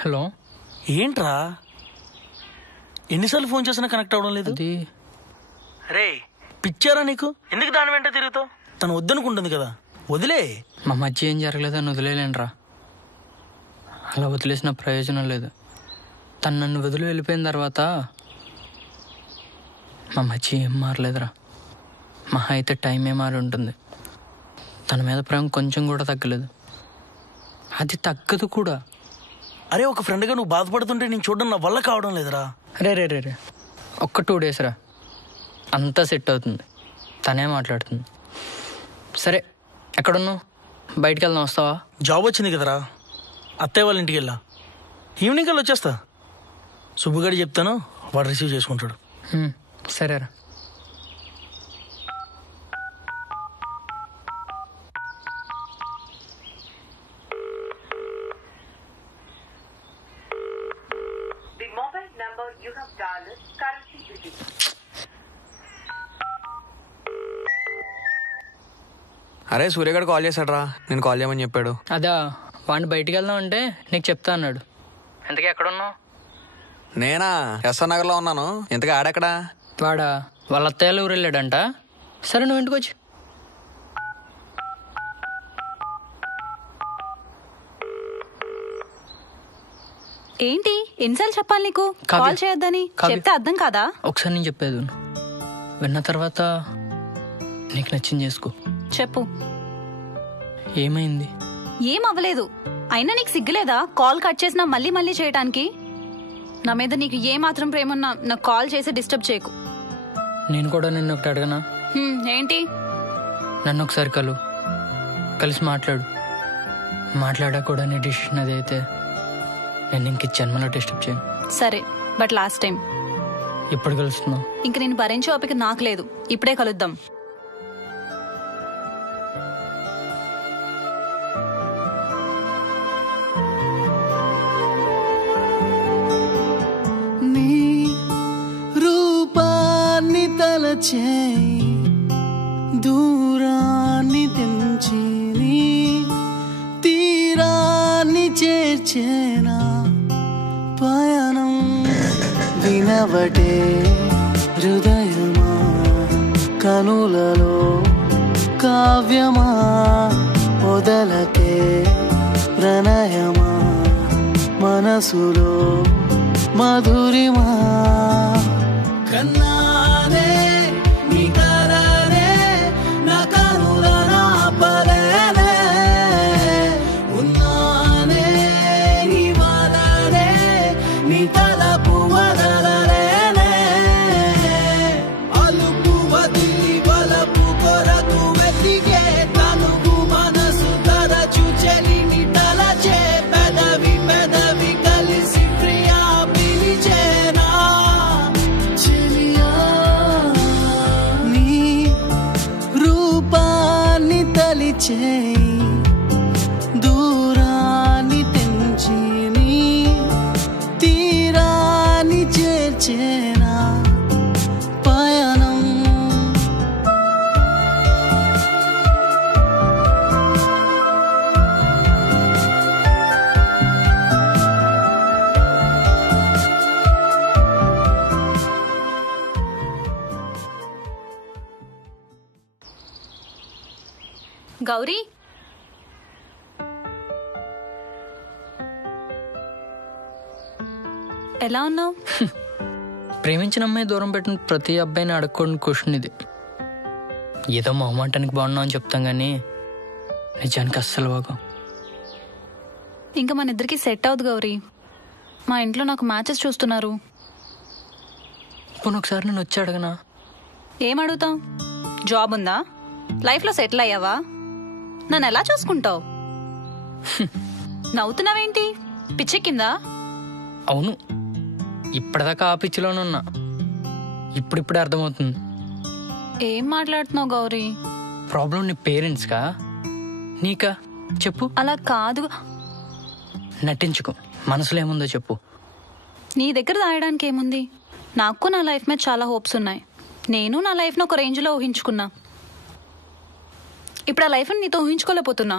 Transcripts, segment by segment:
Hello. ఏంట్రా ఎన్నిసార్లు phone చేసినా కనెక్ట్ అవ్వడం లేదు? రే పిచ్చారా నీకు? ఎందుకు దాని వెంట తిరుగుతావు? తను వద్దనుకుంటుంది కదా, వదిలే. మా మధ్య ఏం జరగలేదని వదిలేలేనరా. అలా వదిలేసిన ప్రయోజనం లేదు. తను నన్ను వదిలి వెళ్ళిపోయిన తర్వాత మా మధ్య ఏం మారలేదురా. మహా అయితే టైమే మారి ఉంటుంది. తన మీద ప్రేమ కొంచెం కూడా తగ్గలేదు, అది తగ్గదు కూడా. అరే ఒక ఫ్రెండ్గా నువ్వు బాధపడుతుంటే నేను చూడడం నా వల్ల కావడం లేదురా. రే రే రే రే ఒక్క 2 days రా, అంతా సెట్ అవుతుంది. తనే మాట్లాడుతుంది. సరే ఎక్కడున్నావు? బయటికి వెళ్దాం, వస్తావా? జాబ్ వచ్చింది కదరా, అత్తయ్య వాళ్ళ ఇంటికి వెళ్ళా. ఈవినింగ్ కల్లా వచ్చేస్తా. సుబ్బుగాడి చెప్తాను, వాడు రిసీవ్ చేసుకుంటాడు. సరేరా. అరే సూర్యగాడు కాల్ చేశాడ్రా, నేను కాల్ చేయమని చెప్పాడు. అదా, వాడిని బయటికి వెళ్దాం అంటే నీకు చెప్తా అన్నాడు. ఇంతకీ ఎక్కడున్నావు? నేనా ఎస్ఆర్ నగర్లో ఉన్నాను. ఇంతకీ ఆడెక్కడా? వాడా వాళ్ళ అత్తయ్యల ఊరు వెళ్ళాడంట. సరే నువ్వు ఇంటికి వచ్చి. ఏంటి ఎన్నిసార్లు చెప్పాలి నీకు కాల్ చేయొద్దని? చెప్తే అర్థం కాదా? ఒకసారి నేను చెప్పేది విన్న తర్వాత నీకు నచ్చింది చేసుకో. చెప్పు. ఏమైంది? ఏం అవ్వలేదు. అయినా నీకు సిగ్గులేదా కాల్ కట్ చేసినా మళ్ళీ మళ్ళీ చేయడానికి? నా మీద నీకు ఏ మాత్రం ప్రేమన్నా నాకు కాల్ చేసి డిస్టర్బ్ చేయకు. నేను కూడా నిన్ను ఒకటి అడగనా? ఏంటి? నన్ను ఒకసారి కలిసి మాట్లాడా కూడా నీ డిసిషన్ అది అయితే నేను ఇంక జన్మలో డిస్టర్బ్ చేయను. సరే, బట్ లాస్ట్ టైం. ఎప్పుడు కలుస్తున్నావు? ఇంక నేను భరించే ఓపిక నాకు లేదు. ఇప్పుడే కలుద్దాం. నీ రూపాన్ని తలచేయి దూరాన్ని తెంచి నీ తీరాన్ని చేర్చేనా పయనం వినవటే హృదయమా కనులలో కావ్యమా వదలకే ప్రణయమా మనసులో మధురిమా కన్నానే నీ కలనే నా కనుల నాపలేనే ఉన్నానే నీ వలనే నీ తలపు వదలలేనే అలుపు వదిలి వలపు కొరకు వెతికే తనువు మనసు తరచు చెలిని తలచే పెదవి పెదవి కలిసి ప్రియా పిలిచేనా చెలియా నీ రూపాన్ని తలిచేయి దూరాన్ని తెంచి నీ తీరాన్ని చేర్చేనా పయనం గౌరీ, ఎలా ఉన్నావు? ప్రేమించిన అమ్మాయి దూరం పెట్టిన ప్రతి అబ్బాయిని అడగకూడని క్వశ్చన్ ఇది. ఏదో మొహమాటానికి బాగున్నావు అని చెప్తాం కానీ నిజానికి అస్సలు బాగో. ఇంకా మన ఇద్దరికి సెట్ అవుతుంది గౌరీ. మా ఇంట్లో నాకు మ్యాచెస్ చూస్తున్నారు. ఇప్పుడు ఒకసారి నేను వచ్చి అడగనా? ఏం అడుగుతావు? జాబ్ ఉందా? లైఫ్లో సెటిల్ అయ్యావా? నన్ను ఎలా చూసుకుంటావు? నవ్వుతున్నావేంటి? పిచ్చెక్కిందా? అవును, ఇప్పటిదాకా ఆ పిచ్చిలోనున్నా. ఇప్పుడిప్పుడే అర్థమవుతుంది. ఏం మాట్లాడుతున్నావు గౌరీ? ప్రాబ్లం నీ పేరెంట్స్కా నీకా? చెప్పు. అలా కాదు. నటించుకో, మనసులో ఏముందో చెప్పు. నీ దగ్గర దాయడానికి ఏముంది? నాకు నా లైఫ్ మీద చాలా హోప్స్ ఉన్నాయి. నేను నా లైఫ్ను ఒక రేంజ్లో ఊహించుకున్నా. ఇప్పుడు ఆ లైఫ్ని నీతో ఊహించుకోలేకపోతున్నా.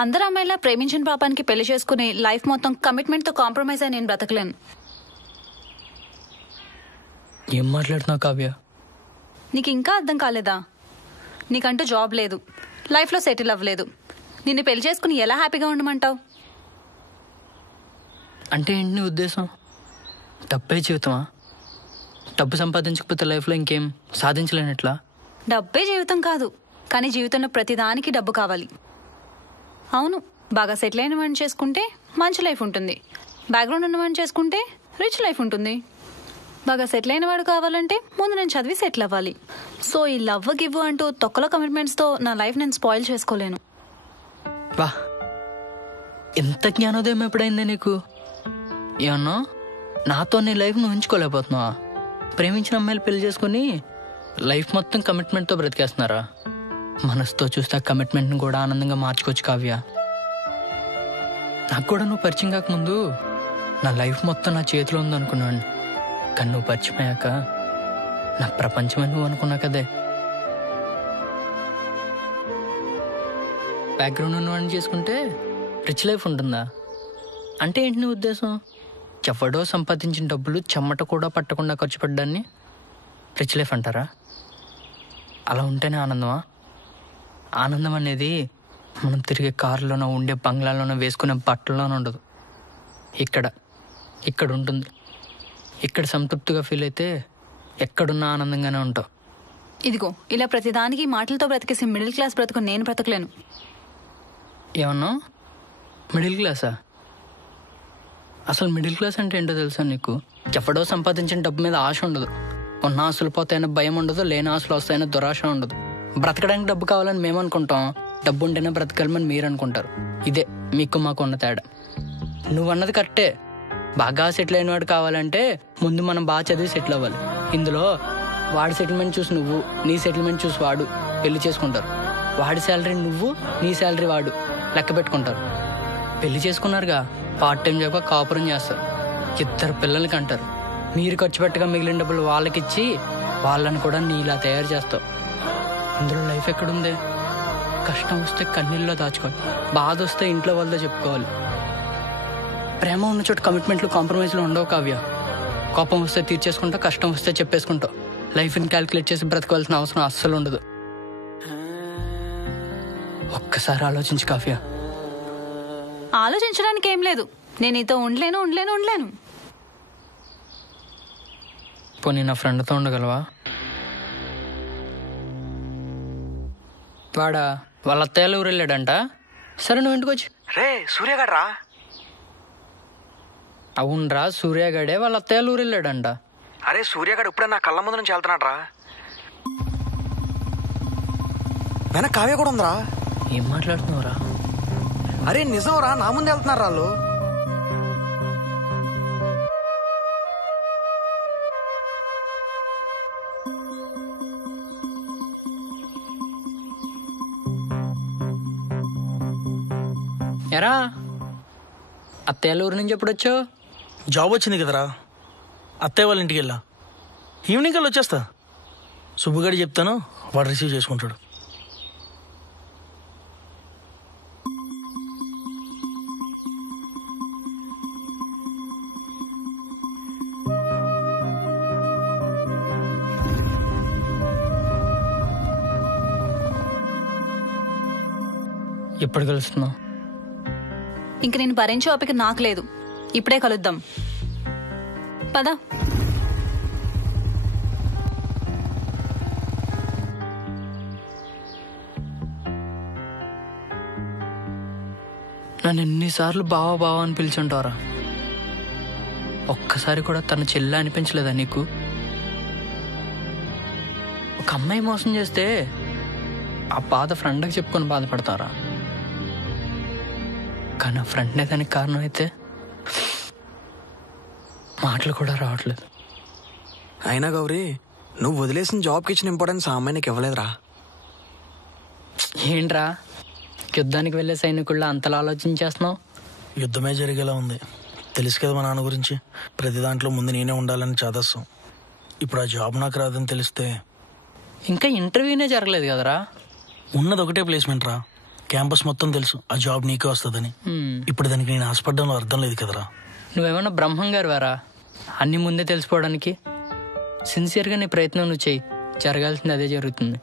అందరు అమ్మాయిలా ప్రేమించిన పాపానికి పెళ్లి చేసుకుని లైఫ్ మొత్తం కమిట్మెంట్తో కాంప్రమైజ్ అయి నేను బ్రతకలేను. ఏం మాట్లాడుతున్నావు కావ్య? నీకు ఇంకా అర్థం కాలేదా? నీకంటూ జాబ్ లేదు, లైఫ్లో సెటిల్ అవ్వలేదు. నిన్ను పెళ్లి చేసుకుని ఎలా హ్యాపీగా ఉండమంటావు? అంటే ఏంటి నీ ఉద్దేశం? డబ్బే జీవితమా? డబ్బు సంపాదించకపోతే లైఫ్లో ఇంకేం సాధించలేనట్లా? డబ్బే జీవితం కాదు, కానీ జీవితంలో ప్రతిదానికి డబ్బు కావాలి. అవును, బాగా సెటిల్ అయిన వాడిని చేసుకుంటే మంచి లైఫ్ ఉంటుంది, బ్యాక్గ్రౌండ్ ఉన్నవాడిని చేసుకుంటే రిచ్ లైఫ్ ఉంటుంది. బాగా సెటిల్ అయిన వాడు కావాలంటే ముందు నేను చదివి సెటిల్ అవ్వాలి. సో ఈ లవ్ గివ్ అంటూ తొక్కలో కమిట్మెంట్స్తో నా లైఫ్ నేను స్పాయిల్ చేసుకోలేను. వా, ఎంత జ్ఞానోదయం ఎప్పుడైందే నీకు? ఏమన్నా నాతో నీ లైఫ్ నువ్వు ఉంచుకోలేకపోతున్నావా? ప్రేమించిన అమ్మాయిలు పెళ్లి చేసుకుని లైఫ్ మొత్తం కమిట్మెంట్తో బ్రతికేస్తున్నారా? మనసుతో చూస్తే ఆ కమిట్మెంట్ని కూడా ఆనందంగా మార్చుకోవచ్చు కావ్య. నాకు కూడా నువ్వు పరిచయం కాకముందు నా లైఫ్ మొత్తం నా చేతిలో ఉందనుకున్నాను. కానీ నువ్వు పరిచయం అయ్యాక నా ప్రపంచమే నువ్వు అనుకున్నా కదే. బ్యాక్గ్రౌండ్ ఉన్నవాడిని చేసుకుంటే రిచ్ లైఫ్ ఉంటుందా? అంటే ఏంటి నీ ఉద్దేశం? ఎవడో సంపాదించిన డబ్బులు చెమట కూడా పట్టకుండా ఖర్చు పెట్టడాన్ని రిచ్ లైఫ్ అంటారా? అలా ఉంటేనే ఆనందమా? ఆనందం అనేది మనం తిరిగే కారులోనో ఉండే బంగ్లాలోనో వేసుకునే బట్టల్లోనో ఉండదు. ఇక్కడ ఉంటుంది. ఇక్కడ సంతృప్తిగా ఫీల్ అయితే ఎక్కడున్నా ఆనందంగానే ఉంటావు. ఇదిగో ఇలా ప్రతిదానికి మాటలతో బ్రతికేసి మిడిల్ క్లాస్ బ్రతుకు నేను బ్రతకలేను. ఏమన్నా మిడిల్ క్లాసా? అసలు మిడిల్ క్లాస్ అంటే ఏంటో తెలుసా నీకు? ఎవడో సంపాదించిన డబ్బు మీద ఆశ ఉండదు, ఉన్న ఆశలు పోతాయన్న భయం ఉండదు, లేని ఆశలు వస్తాయన్న దురాశ ఉండదు. బ్రతకడానికి డబ్బు కావాలని మేము అనుకుంటాం, డబ్బు ఉంటేనే బ్రతకాలని మీరు అనుకుంటారు. ఇదే మీకు మాకు ఉన్న తేడా. నువ్వన్నది కరెక్టే. బాగా సెటిల్ అయిన వాడు కావాలంటే ముందు మనం బాగా చదివి సెటిల్ అవ్వాలి. ఇందులో వాడి సెటిల్మెంట్ చూసి నువ్వు, నీ సెటిల్మెంట్ చూసి వాడు పెళ్లి చేసుకుంటారు. వాడి శాలరీ నువ్వు, నీ శాలరీ వాడు లెక్క పెట్టుకుంటారు. పెళ్లి చేసుకున్నారుగా, పార్ట్ టైం జాబ్గా కాపురం చేస్తారు. 2 పిల్లలకి అంటారు. మీరు ఖర్చు పెట్టగా మిగిలిన డబ్బులు వాళ్ళకిచ్చి వాళ్ళని కూడా నీలా తయారు చేస్తావు. ఇందులో లైఫ్ ఎక్కడుంది? కష్టం వస్తే కన్నీళ్ళలో దాచుకోవాలి, బాధ వస్తే ఇంట్లో వాళ్ళతో చెప్పుకోవాలి. ప్రేమ ఉన్న చోట కమిట్మెంట్లు కాంప్రమైజ్లు ఉండవు కావ్య. కోపం వస్తే తీర్చేసుకుంటావు, కష్టం వస్తే చెప్పేసుకుంటావు. లైఫ్ని క్యాల్కులేట్ చేసి బ్రతకవలసిన అవసరం అస్సలు ఉండదు. ఒక్కసారి ఆలోచించు కావ్య. ఆలోచించడానికి ఏం లేదు, నేను నీతో ఉండలేను. పోనీ నా ఫ్రెండ్తో ఉండగలవా? వాడా వాళ్ళ అత్తయ్యలు ఊరు వెళ్ళాడంట. సరే నువ్వు ఇంటికి వచ్చి. రే సూర్యగాడు రా. అవునరా, సూర్యగాడే వాళ్ళ అత్తయ్యలు ఊరు వెళ్ళాడంట. అరే సూర్యగాడు ఇప్పుడే నా కళ్ళ ముందు నుంచి వెళ్తున్నాడు రా. వెనక కావ్య కూడా ఉందిరా. ఏం మాట్లాడుతున్నావురా? అరే నిజం రా, నా ముందు వెళ్తున్నారు వాళ్ళు. ఎరా, అత్తయ్యల ఊరు నుంచి ఎప్పుడు వచ్చావు? జాబ్ వచ్చింది కదరా, అత్తయ్య వాళ్ళ ఇంటికి వెళ్ళా. ఈవినింగ్ కల్లా వచ్చేస్తా. సుబ్బుగాడి చెప్తాను, వాడు రిసీవ్ చేసుకుంటాడు. ఎప్పుడు కలుస్తున్నావు? ఇంక నేను భరించే ఓపిక నాకు లేదు. ఇప్పుడే కలుద్దాం, పద. నన్ను ఎన్నిసార్లు బావా బావా అని పిలిచుంటారా? ఒక్కసారి కూడా తన చెల్లె అనిపించలేదా నీకు? ఒక అమ్మాయి మోసం చేస్తే ఆ బాధ ఫ్రెండ్కి చెప్పుకొని బాధపడతారా? కానీ ఆ ఫ్రెండ్నే దానికి కారణం అయితే మాటలు కూడా రావట్లేదు. అయినా గౌరీ, నువ్వు వదిలేసిన జాబ్కి ఇచ్చిన ఇంపార్టెన్స్ ఆ అమ్మాయి నీకు ఇవ్వలేదురా. ఏంట్రా, యుద్ధానికి వెళ్ళే సైనికుల్లో అంతలా ఆలోచించేస్తున్నావు? యుద్ధమే జరిగేలా ఉంది. తెలుసు కదా మా నాన్న గురించి. ప్రతి దాంట్లో ముందు నేనే ఉండాలని చాదస్తాం. ఇప్పుడు ఆ జాబ్ నాకు రాదని తెలిస్తే. ఇంకా ఇంటర్వ్యూనే జరగలేదు కదరా? ఉన్నది ఒకటే ప్లేస్మెంట్ రా, క్యాంపస్ మొత్తం తెలుసు ఆ జాబ్ నీకే వస్తుందని. ఇప్పుడు దానికి నేను ఆశపడ్డంలో అర్థం లేదు కదరా. నువ్వేమన్నా బ్రహ్మం గారు వారా అన్ని ముందే తెలిసిపోవడానికి? సిన్సియర్గా నీ ప్రయత్నం నువ్వు చెయ్యి, జరగాల్సింది అదే జరుగుతుంది.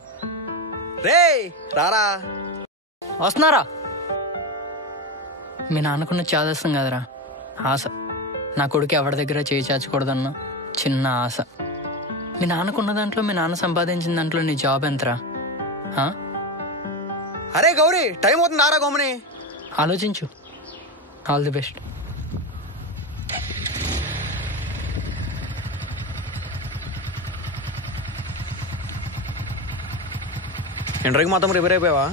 రే రారా. వస్తున్నారా? మీ నాన్నకున్న చాదస్తం కదరా ఆశ. నా కొడుకు ఎవరి దగ్గర చేయి చాచకూడదన్న చిన్న ఆశ. మీ నాన్నకున్న దాంట్లో, మీ నాన్న సంపాదించిన దాంట్లో నీ జాబ్ ఎంతరా? అరే గౌరీ, టైం అవుతుంది రారా గోమని. ఆలోచించు. All the best. ఇంటర్వ్యూకి మొత్తం ప్రిపేర్ అయిపోయావా?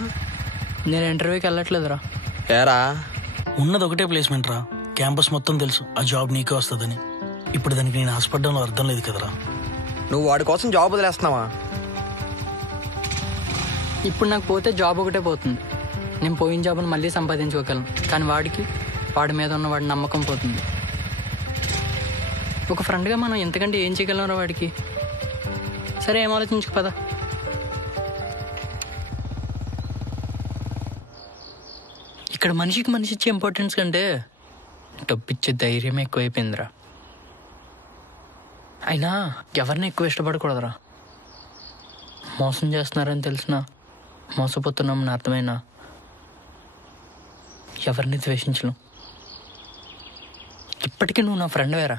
నేను ఇంటర్వ్యూకి వెళ్ళట్లేదురా. ఏరా? ఉన్నది ఒకటే ప్లేస్మెంట్ రా, క్యాంపస్ మొత్తం తెలుసు ఆ జాబ్ నీకే వస్తుందని. ఇప్పుడు దానికి నేను ఆశపడ్డంలో అర్థం లేదు కదరా. నువ్వు వాడి కోసం జాబ్ వదిలేస్తున్నావా? ఇప్పుడు నాకు పోతే జాబ్ ఒకటే పోతుంది. నేను పోయిన జాబ్ను మళ్ళీ సంపాదించుకోగలను, కానీ వాడి మీద ఉన్న వాడి నమ్మకం పోతుంది. ఒక ఫ్రెండ్గా మనం ఎంతకంటే ఏం చేయగలరా వాడికి? సరే, ఏం ఆలోచించుకు పదా. ఇక్కడ మనిషికి మనిషి ఇచ్చే ఇంపార్టెన్స్ కంటే డబ్బిచ్చే ధైర్యం ఎక్కువైపోయిందిరా. అయినా ఎవరిని ఎక్కువ ఇష్టపడకూడదురా. మోసం చేస్తున్నారని తెలిసినా, మోసపోతున్నామని అర్థమైనా ఎవరిని ద్వేషించను. ఇప్పటికీ నువ్వు నా ఫ్రెండ్ వేరా.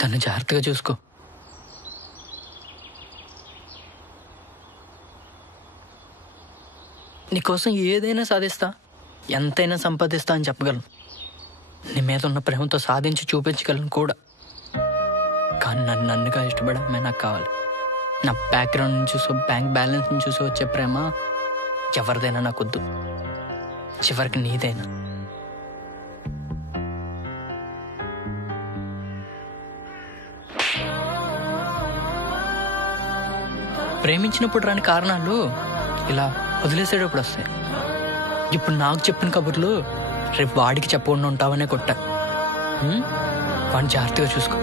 తను జాగ్రత్తగా చూసుకో. నీకోసం ఏదైనా సాధిస్తా, ఎంతైనా సంపాదిస్తా అని చెప్పగలను. నీ మీద ఉన్న ప్రేమతో సాధించి చూపించగలను కూడా. కానీ నన్నుగా ఇష్టపడమే నాకు కావాలి. నా బ్యాక్గ్రౌండ్ నుంచి చూసో, బ్యాంక్ బ్యాలెన్స్ నుంచి చూసో వచ్చే ప్రేమ ఎవరిదైనా నాకొద్దు. చివరికి నీదైనా. ప్రేమించినప్పుడు రాని కారణాలు ఇలా వదిలేసేటప్పుడు వస్తాయి. ఇప్పుడు నాకు చెప్పిన కబుర్లు రేపు వాడికి చెప్పకుండా ఉంటావనే కొట్టా. వాడిని జాగ్రత్తగా చూసుకో.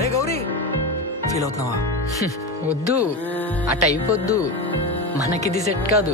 రే గౌరీ, ఫీల్ అవుతున్నావా? వద్దు, ఆ టైప్ వద్దు. మనకిది సెట్ కాదు.